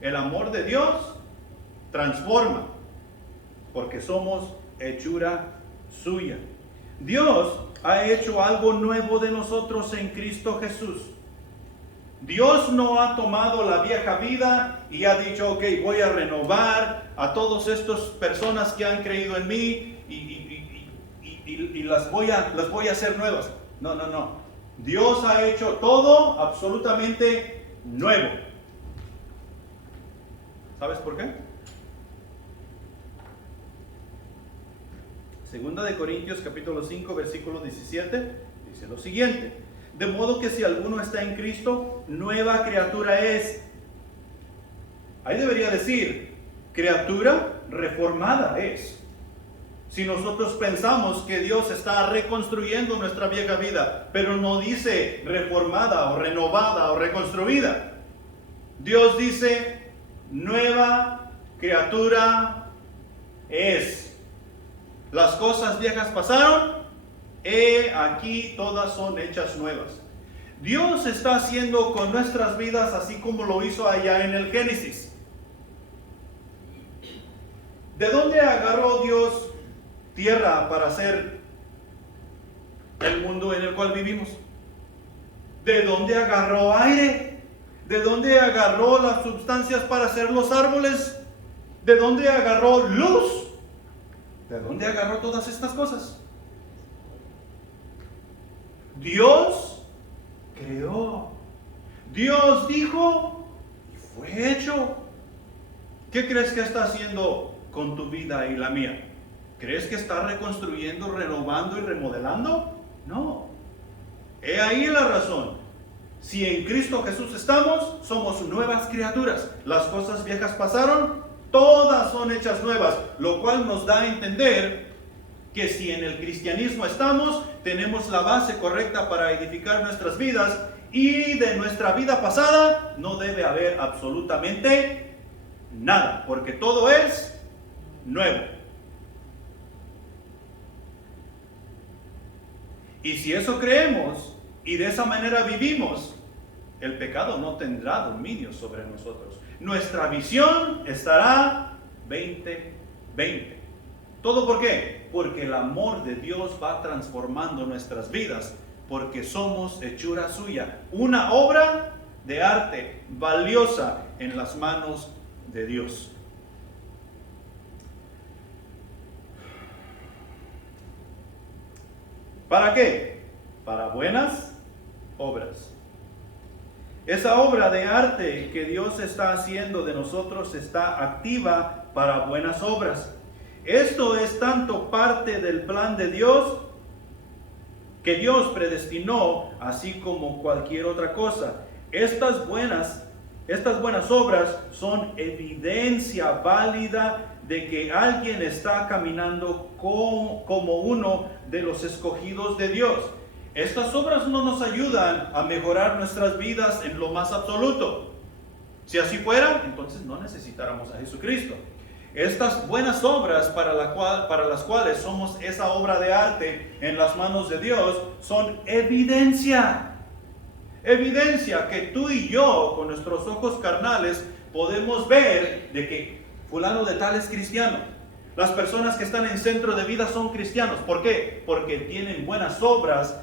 El amor de Dios transforma porque somos hechura suya. Dios ha hecho algo nuevo de nosotros en Cristo Jesús. Dios no ha tomado la vieja vida y ha dicho, ok, voy a renovar a todas estas personas que han creído en mí y las voy a hacer nuevas. No. Dios ha hecho todo absolutamente nuevo. ¿Sabes por qué? Segunda de Corintios capítulo 5 versículo 17 dice lo siguiente: de modo que si alguno está en Cristo, nueva criatura es. Ahí debería decir, criatura reformada es. Si nosotros pensamos que Dios está reconstruyendo nuestra vieja vida, pero no dice reformada o renovada o reconstruida. Dios dice, nueva criatura es. Las cosas viejas pasaron, aquí todas son hechas nuevas. Dios está haciendo con nuestras vidas así como lo hizo allá en el Génesis. ¿De dónde agarró Dios tierra para hacer el mundo en el cual vivimos? ¿De dónde agarró aire? ¿De dónde agarró las sustancias para hacer los árboles? ¿De dónde agarró luz? ¿De dónde agarró todas estas cosas? Dios creó. Dios dijo y fue hecho. ¿Qué crees que está haciendo con tu vida y la mía? ¿Crees que está reconstruyendo, renovando y remodelando? No. He ahí la razón. Si en Cristo Jesús estamos, somos nuevas criaturas. Las cosas viejas pasaron, todas son hechas nuevas, lo cual nos da a entender que si en el cristianismo estamos, tenemos la base correcta para edificar nuestras vidas, y de nuestra vida pasada no debe haber absolutamente nada, porque todo es nuevo. Y si eso creemos, y de esa manera vivimos, el pecado no tendrá dominio sobre nosotros. Nuestra visión estará 20-20. ¿Todo por qué? Porque el amor de Dios va transformando nuestras vidas, porque somos hechura suya, una obra de arte valiosa en las manos de Dios. ¿Para qué? Para buenas obras. Esa obra de arte que Dios está haciendo de nosotros está activa para buenas obras. Esto es tanto parte del plan de Dios que Dios predestinó, así como cualquier otra cosa. Estas buenas obras son evidencia válida de que alguien está caminando como uno de los escogidos de Dios. Estas obras no nos ayudan a mejorar nuestras vidas en lo más absoluto. Si así fuera, entonces no necesitáramos a Jesucristo. Estas buenas obras para las cuales somos esa obra de arte en las manos de Dios son evidencia. Evidencia que tú y yo con nuestros ojos carnales podemos ver de que fulano de tal es cristiano. Las personas que están en centro de vida son cristianos. ¿Por qué? Porque tienen buenas obras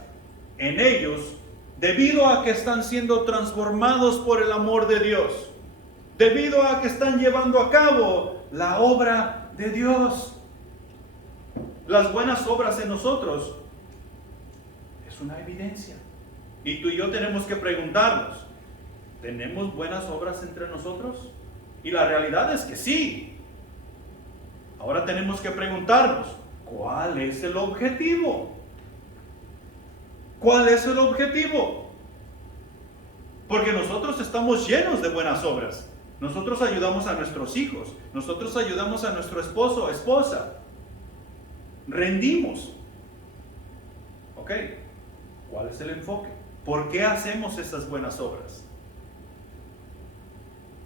en ellos debido a que están siendo transformados por el amor de Dios. Debido a que están llevando a cabo la obra de Dios. Las buenas obras en nosotros es una evidencia. Y tú y yo tenemos que preguntarnos, ¿tenemos buenas obras entre nosotros? Y la realidad es que sí. Ahora tenemos que preguntarnos, ¿cuál es el objetivo? ¿Cuál es el objetivo? Porque nosotros estamos llenos de buenas obras. Nosotros ayudamos a nuestros hijos. Nosotros ayudamos a nuestro esposo o esposa. Rendimos. ¿Ok? ¿Cuál es el enfoque? ¿Por qué hacemos esas buenas obras?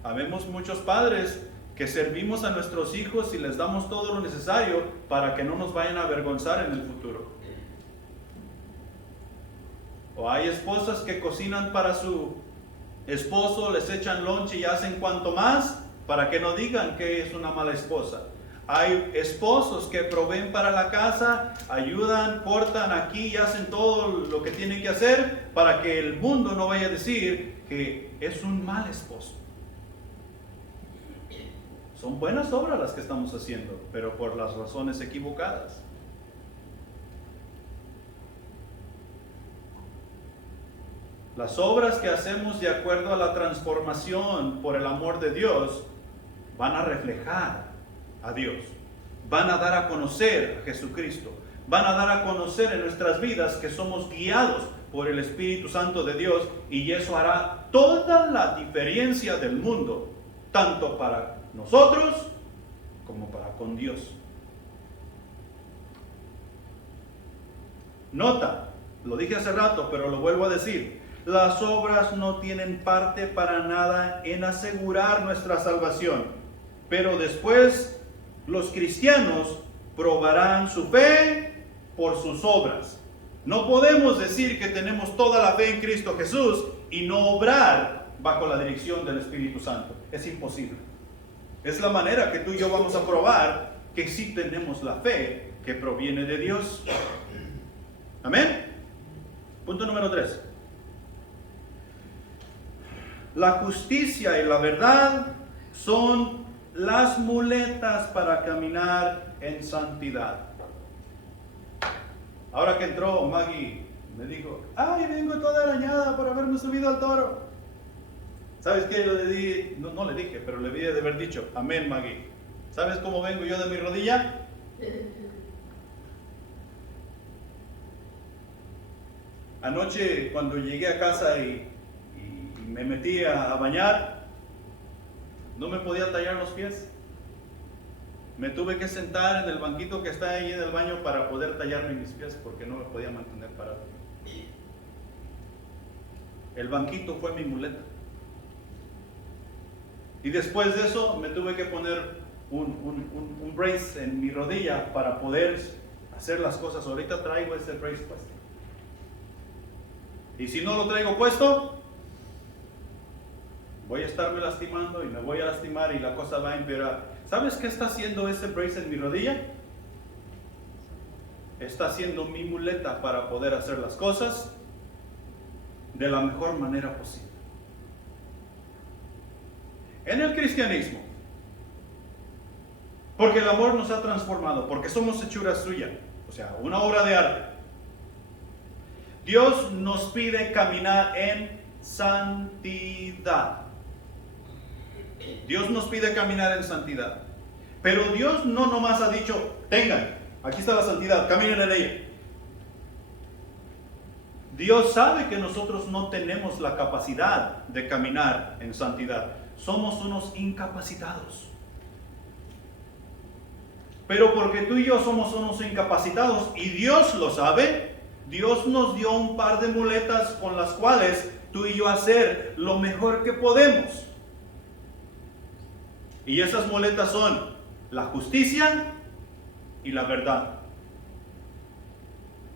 Habemos muchos padres que servimos a nuestros hijos y les damos todo lo necesario para que no nos vayan a avergonzar en el futuro. O hay esposas que cocinan para su esposo, les echan lonche y hacen cuanto más para que no digan que es una mala esposa. Hay esposos que proveen para la casa, ayudan, cortan aquí y hacen todo lo que tienen que hacer para que el mundo no vaya a decir que es un mal esposo. Son buenas obras las que estamos haciendo, pero por las razones equivocadas. Las obras que hacemos de acuerdo a la transformación por el amor de Dios van a reflejar a Dios. Van a dar a conocer a Jesucristo. Van a dar a conocer en nuestras vidas que somos guiados por el Espíritu Santo de Dios, y eso hará toda la diferencia del mundo, tanto para nosotros como para con Dios. Nota, lo dije hace rato, pero lo vuelvo a decir. Las obras no tienen parte para nada en asegurar nuestra salvación, pero después los cristianos probarán su fe por sus obras. No podemos decir que tenemos toda la fe en Cristo Jesús y no obrar bajo la dirección del Espíritu Santo. Es imposible. Es la manera que tú y yo vamos a probar que sí tenemos la fe que proviene de Dios. Amén. Punto número 3. La justicia y la verdad son las muletas para caminar en santidad. Ahora que entró Maggie, me dijo, ay, vengo toda arañada por haberme subido al toro. ¿Sabes qué? Yo le di, no le dije, pero le debí de haber dicho, amén, Maggie. ¿Sabes cómo vengo yo de mi rodilla? Anoche cuando llegué a casa y me metí a bañar, no me podía tallar los pies. Me tuve que sentar en el banquito que está ahí en el baño para poder tallarme mis pies, porque no me podía mantener parado. El banquito fue mi muleta. Y después de eso me tuve que poner un brace en mi rodilla para poder hacer las cosas. Ahorita traigo ese brace puesto. Y si no lo traigo puesto, voy a estarme lastimando y me voy a lastimar y la cosa va a empeorar. ¿Sabes qué está haciendo ese brace en mi rodilla? Está siendo mi muleta para poder hacer las cosas de la mejor manera posible. En el cristianismo, porque el amor nos ha transformado, porque somos hechura suya, o sea, una obra de arte. Dios nos pide caminar en santidad. Dios nos pide caminar en santidad. Pero Dios no nomás ha dicho, tengan, aquí está la santidad, caminen en ella. Dios sabe que nosotros no tenemos la capacidad de caminar en santidad. Somos unos incapacitados. Pero porque tú y yo somos unos incapacitados y Dios lo sabe, Dios nos dio un par de muletas con las cuales tú y yo hacer lo mejor que podemos. Y esas muletas son la justicia y la verdad.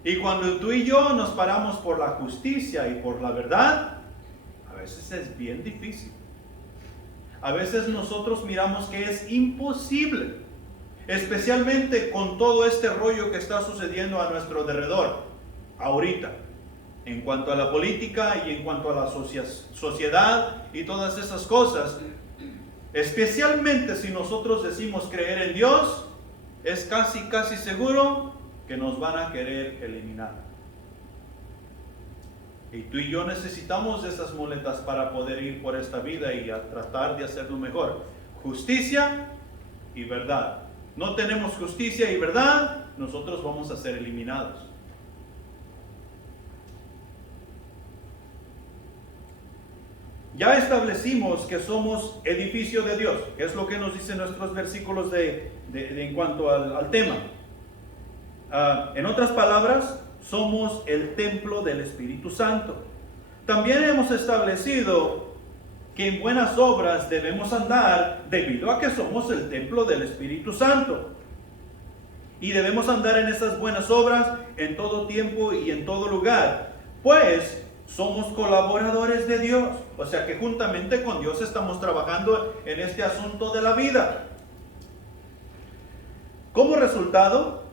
Y cuando tú y yo nos paramos por la justicia y por la verdad, a veces es bien difícil. A veces nosotros miramos que es imposible, especialmente con todo este rollo que está sucediendo a nuestro alrededor, ahorita, en cuanto a la política y en cuanto a la sociedad y todas esas cosas. Especialmente si nosotros decimos creer en Dios, es casi seguro que nos van a querer eliminar. Y tú y yo necesitamos de esas muletas para poder ir por esta vida y a tratar de hacerlo mejor. Justicia y verdad. No tenemos justicia y verdad, nosotros vamos a ser eliminados. Ya establecimos que somos edificio de Dios, que es lo que nos dicen nuestros versículos en cuanto al tema. En otras palabras, somos el templo del Espíritu Santo. También hemos establecido que en buenas obras debemos andar debido a que somos el templo del Espíritu Santo. Y debemos andar en esas buenas obras en todo tiempo y en todo lugar, pues somos colaboradores de Dios. O sea que juntamente con Dios estamos trabajando en este asunto de la vida. Como resultado,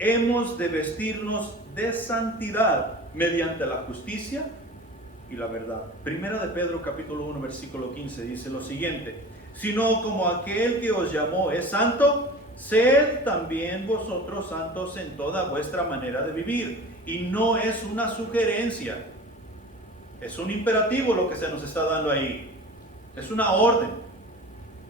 hemos de vestirnos de santidad mediante la justicia y la verdad. Primera de Pedro capítulo 1 versículo 15 dice lo siguiente: sino como aquel que os llamó es santo, sed también vosotros santos en toda vuestra manera de vivir. Y no es una sugerencia, es un imperativo lo que se nos está dando ahí. Es una orden.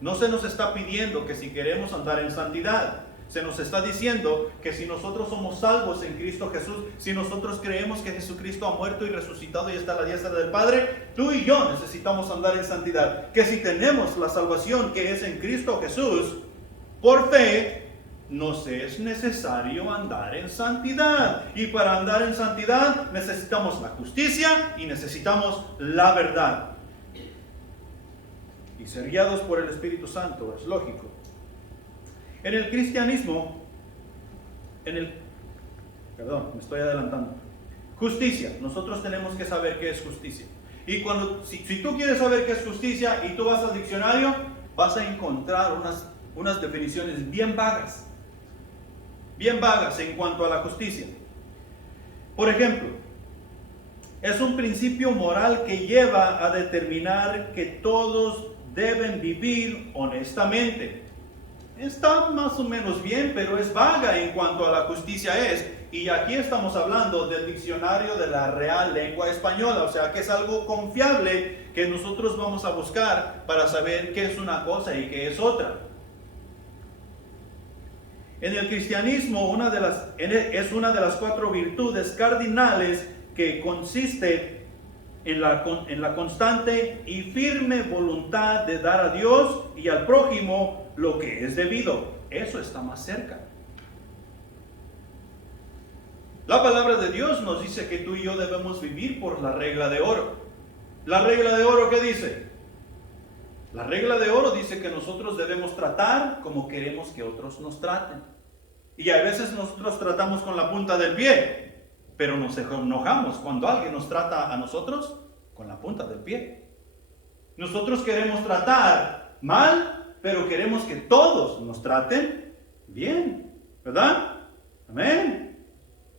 No se nos está pidiendo que si queremos andar en santidad. Se nos está diciendo que si nosotros somos salvos en Cristo Jesús, si nosotros creemos que Jesucristo ha muerto y resucitado y está a la diestra del Padre, tú y yo necesitamos andar en santidad. Que si tenemos la salvación que es en Cristo Jesús, por fe, nos es necesario andar en santidad. Y para andar en santidad necesitamos la justicia y necesitamos la verdad. Y ser guiados por el Espíritu Santo es lógico. En el cristianismo, perdón, me estoy adelantando. Justicia, nosotros tenemos que saber qué es justicia. Y si tú quieres saber qué es justicia y tú vas al diccionario, vas a encontrar unas definiciones bien vagas en cuanto a la justicia. Por ejemplo, es un principio moral que lleva a determinar que todos deben vivir honestamente. Está más o menos bien, pero es vaga en cuanto a la justicia es. Y aquí estamos hablando del diccionario de la Real Lengua Española, o sea que es algo confiable que nosotros vamos a buscar para saber qué es una cosa y qué es otra. En el cristianismo es una de las 4 virtudes cardinales que consiste en la constante y firme voluntad de dar a Dios y al prójimo lo que es debido. Eso está más cerca. La palabra de Dios nos dice que tú y yo debemos vivir por la regla de oro. ¿La regla de oro qué dice? La regla de oro dice que nosotros debemos tratar como queremos que otros nos traten. Y a veces nosotros tratamos con la punta del pie. pero nos enojamos cuando alguien nos trata a nosotros con la punta del pie. Nosotros queremos tratar mal, pero queremos que todos nos traten bien, ¿verdad? Amén.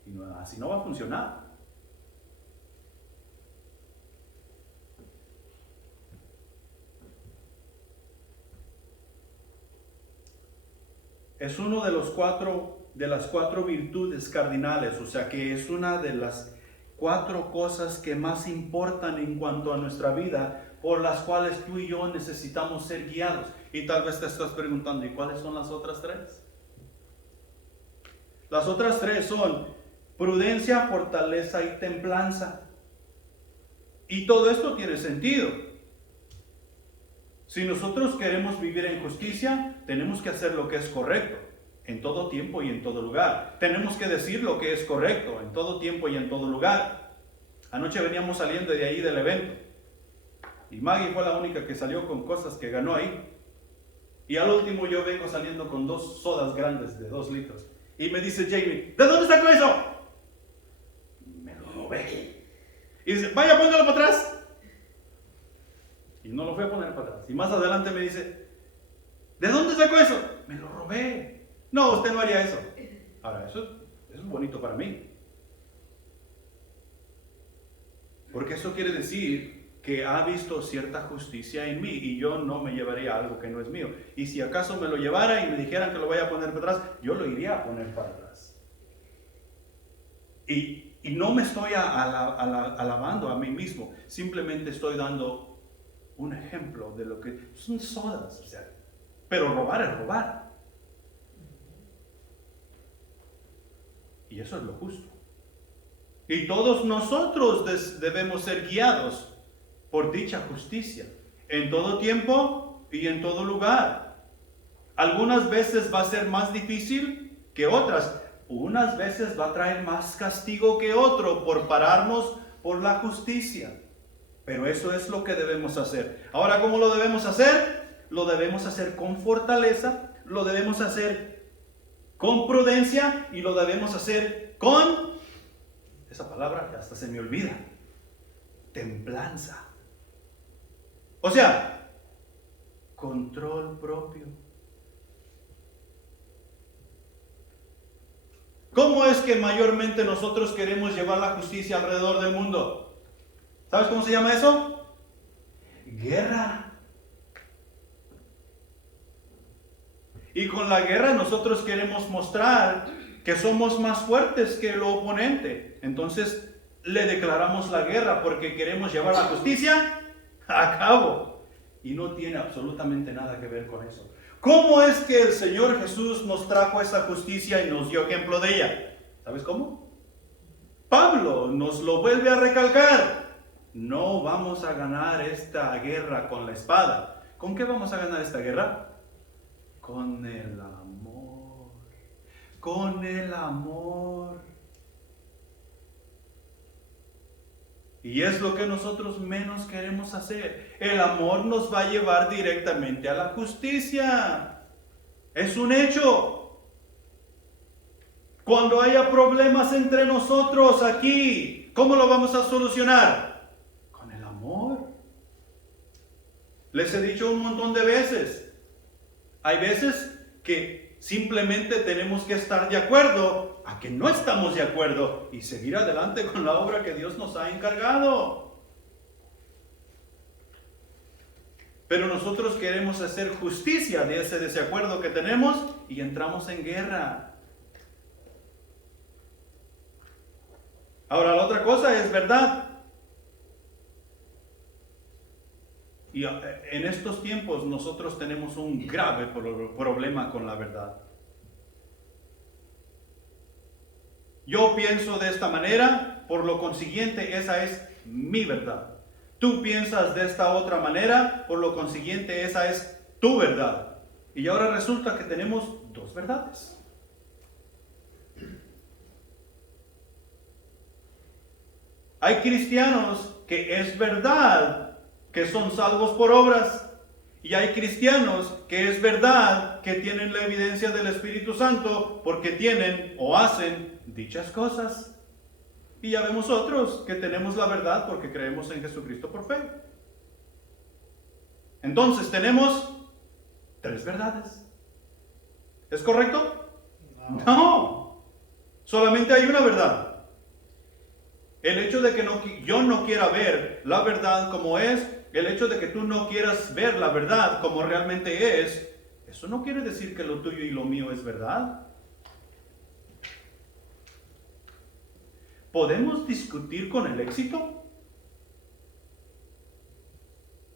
Y así no va a funcionar. Es uno de las cuatro virtudes cardinales, o sea que es una de las 4 cosas que más importan en cuanto a nuestra vida, por las cuales tú y yo necesitamos ser guiados. Y tal vez te estás preguntando, ¿y cuáles son las otras 3? Las otras 3 son prudencia, fortaleza y templanza. Y todo esto tiene sentido. Si nosotros queremos vivir en justicia, tenemos que hacer lo que es correcto, en todo tiempo y en todo lugar. Tenemos que decir lo que es correcto, en todo tiempo y en todo lugar. Anoche veníamos saliendo de ahí del evento, y Maggie fue la única que salió con cosas que ganó ahí. Y al último yo vengo saliendo con 2 sodas grandes de 2 litros. Y me dice Jamie, ¿de dónde sacó eso? Me lo robé. Y dice, vaya, póngalo para atrás. Y no lo fui a poner para atrás. Y más adelante me dice, ¿de dónde sacó eso? Me lo robé. No, usted no haría eso. Ahora, eso es bonito para mí. Porque eso quiere decir que ha visto cierta justicia en mí y yo no me llevaría algo que no es mío. Y si acaso me lo llevara y me dijeran que lo vaya a poner para atrás, yo lo iría a poner para atrás. Y no me estoy alabando a mí mismo, simplemente estoy dando un ejemplo de lo que son sodas, o sea, pero robar es robar. Y eso es lo justo. Y todos nosotros debemos ser guiados por dicha justicia, en todo tiempo y en todo lugar. Algunas veces va a ser más difícil que otras. Unas veces va a traer más castigo que otro por pararnos por la justicia. Pero eso es lo que debemos hacer. Ahora, ¿cómo lo debemos hacer? Lo debemos hacer con fortaleza, lo debemos hacer con prudencia y lo debemos hacer con, esa palabra hasta se me olvida, templanza. O sea, control propio. ¿Cómo es que mayormente nosotros queremos llevar la justicia alrededor del mundo? ¿Sabes cómo se llama eso? Guerra. Y con la guerra nosotros queremos mostrar que somos más fuertes que el oponente. Entonces le declaramos la guerra porque queremos llevar la justicia a cabo. Y no tiene absolutamente nada que ver con eso. ¿Cómo es que el Señor Jesús nos trajo esa justicia y nos dio ejemplo de ella? ¿Sabes cómo? Pablo nos lo vuelve a recalcar. No vamos a ganar esta guerra con la espada. ¿Con qué vamos a ganar esta guerra? Con el amor. Con el amor. Y es lo que nosotros menos queremos hacer. El amor nos va a llevar directamente a la justicia. Es un hecho. Cuando haya problemas entre nosotros aquí, ¿cómo lo vamos a solucionar? Con el amor. Les he dicho un montón de veces. Hay veces que simplemente tenemos que estar de acuerdo a que no estamos de acuerdo y seguir adelante con la obra que Dios nos ha encargado. Pero nosotros queremos hacer justicia de ese desacuerdo que tenemos y entramos en guerra. Ahora, la otra cosa es verdad. Y en estos tiempos nosotros tenemos un grave problema con la verdad. Yo pienso de esta manera, por lo consiguiente esa es mi verdad. Tú piensas de esta otra manera, por lo consiguiente esa es tu verdad. Y ahora resulta que tenemos 2 verdades. Hay cristianos que es verdad que son salvos por obras. Y hay cristianos que es verdad que tienen la evidencia del Espíritu Santo porque tienen o hacen dichas cosas. Y ya vemos otros que tenemos la verdad porque creemos en Jesucristo por fe. Entonces tenemos 3 verdades. ¿Es correcto? No. Solamente hay una verdad. El hecho de que yo no quiera ver la verdad como es, el hecho de que tú no quieras ver la verdad como realmente es, eso no quiere decir que lo tuyo y lo mío es verdad. ¿Podemos discutir con el éxito?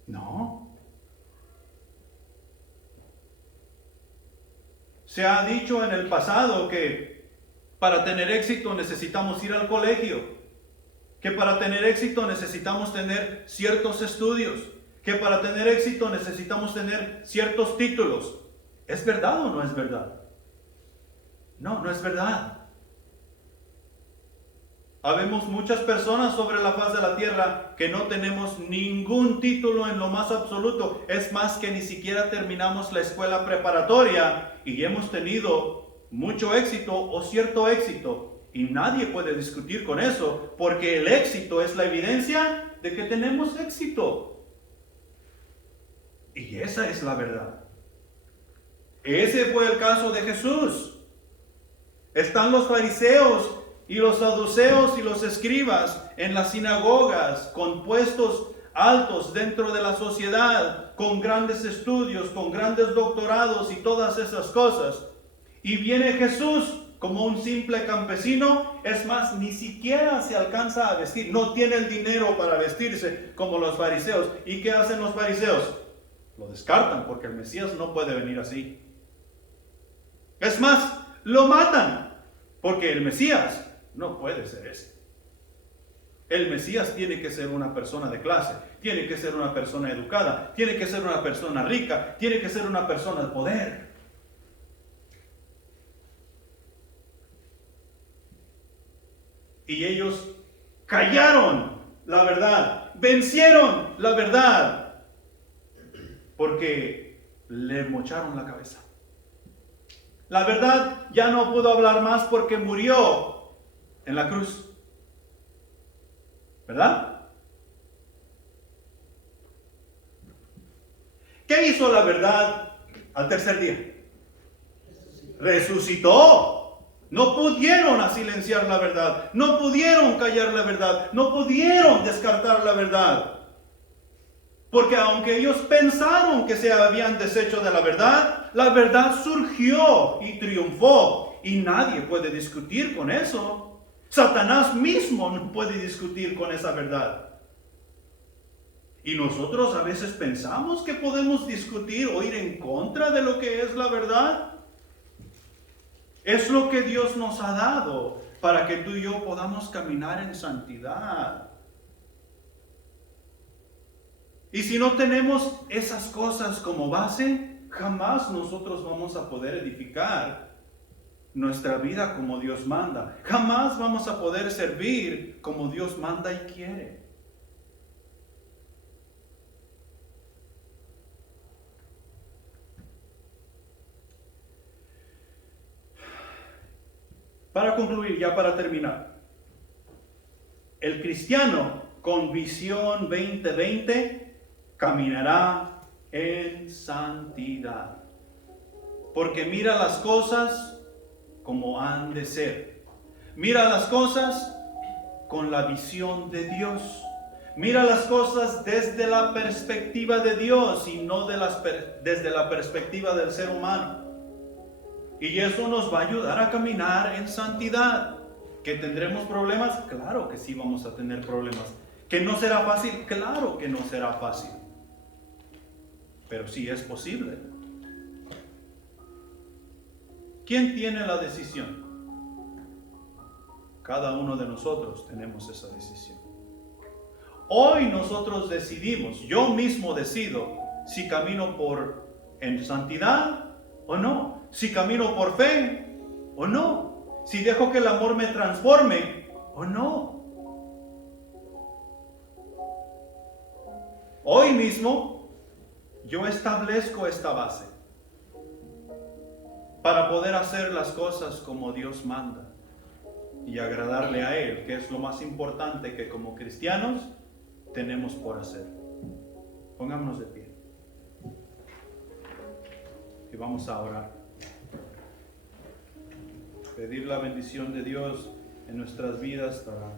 No. Se ha dicho en el pasado que para tener éxito necesitamos ir al colegio, que para tener éxito necesitamos tener ciertos estudios, que para tener éxito necesitamos tener ciertos títulos. ¿Es verdad o no es verdad? No, no es verdad. Habemos muchas personas sobre la faz de la tierra que no tenemos ningún título en lo más absoluto. Es más, que ni siquiera terminamos la escuela preparatoria y hemos tenido mucho éxito o cierto éxito. Y nadie puede discutir con eso, porque el éxito es la evidencia de que tenemos éxito. Y esa es la verdad. Ese fue el caso de Jesús. Están los fariseos y los saduceos y los escribas en las sinagogas, con puestos altos dentro de la sociedad, con grandes estudios, con grandes doctorados y todas esas cosas. Y viene Jesús como un simple campesino. Es más, ni siquiera se alcanza a vestir, no tiene el dinero para vestirse como los fariseos. ¿Y qué hacen los fariseos? Lo descartan, porque el Mesías no puede venir así. Es más, lo matan, porque el Mesías no puede ser ese. El Mesías tiene que ser una persona de clase, tiene que ser una persona educada, tiene que ser una persona rica, tiene que ser una persona de poder. Y ellos callaron la verdad, vencieron la verdad, porque le mocharon la cabeza. La verdad ya no pudo hablar más porque murió en la cruz. ¿Verdad? ¿Qué hizo la verdad al tercer día? Resucitó. No pudieron silenciar la verdad. No pudieron callar la verdad. No pudieron descartar la verdad. Porque aunque ellos pensaron que se habían deshecho de la verdad surgió y triunfó. Y nadie puede discutir con eso. Satanás mismo no puede discutir con esa verdad. Y nosotros a veces pensamos que podemos discutir o ir en contra de lo que es la verdad. Es lo que Dios nos ha dado para que tú y yo podamos caminar en santidad. Y si no tenemos esas cosas como base, jamás nosotros vamos a poder edificar nuestra vida como Dios manda. Jamás vamos a poder servir como Dios manda y quiere. Para concluir, ya para terminar, el cristiano con visión 2020 caminará en santidad, porque mira las cosas como han de ser. Mira las cosas con la visión de Dios. Mira las cosas desde la perspectiva de Dios y no desde la perspectiva del ser humano. Y eso nos va a ayudar a caminar en santidad. ¿Que tendremos problemas? Claro que sí vamos a tener problemas. ¿Que no será fácil? Claro que no será fácil. Pero sí es posible. ¿Quién tiene la decisión? Cada uno de nosotros tenemos esa decisión. Hoy nosotros decidimos, yo mismo decido si camino en santidad o no, si camino por fe o no, si dejo que el amor me transforme o no. Hoy mismo yo establezco esta base para poder hacer las cosas como Dios manda. y agradarle a Él, que es lo más importante que como cristianos tenemos por hacer. Pongámonos de pie y vamos a orar. Pedir la bendición de Dios en nuestras vidas para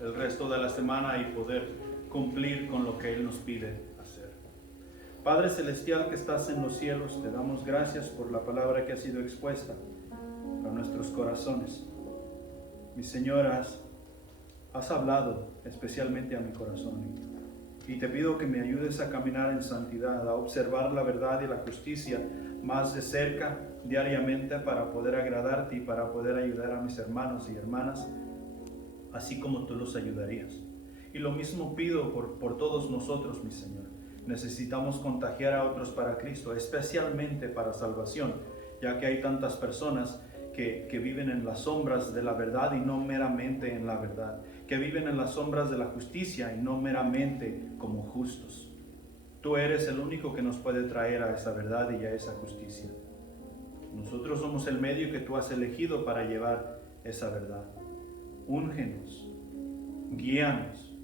el resto de la semana y poder cumplir con lo que Él nos pide hacer. Padre Celestial que estás en los cielos, te damos gracias por la palabra que ha sido expuesta a nuestros corazones. Mis señoras, has hablado especialmente a mi corazón y te pido que me ayudes a caminar en santidad, a observar la verdad y la justicia más de cerca diariamente para poder agradarte y para poder ayudar a mis hermanos y hermanas, así como tú los ayudarías. Y lo mismo pido por todos nosotros, mi Señor. Necesitamos contagiar a otros para Cristo, especialmente para salvación, ya que hay tantas personas que viven en las sombras de la verdad y no meramente en la verdad, que viven en las sombras de la justicia y no meramente como justos. Tú eres el único que nos puede traer a esa verdad y a esa justicia. Nosotros somos el medio que tú has elegido para llevar esa verdad. Úngenos, guíanos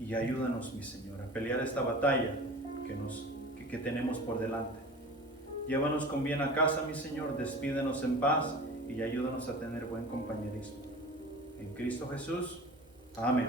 y ayúdanos, mi Señor, a pelear esta batalla que tenemos por delante. Llévanos con bien a casa, mi Señor, despídenos en paz y ayúdanos a tener buen compañerismo. En Cristo Jesús, amén.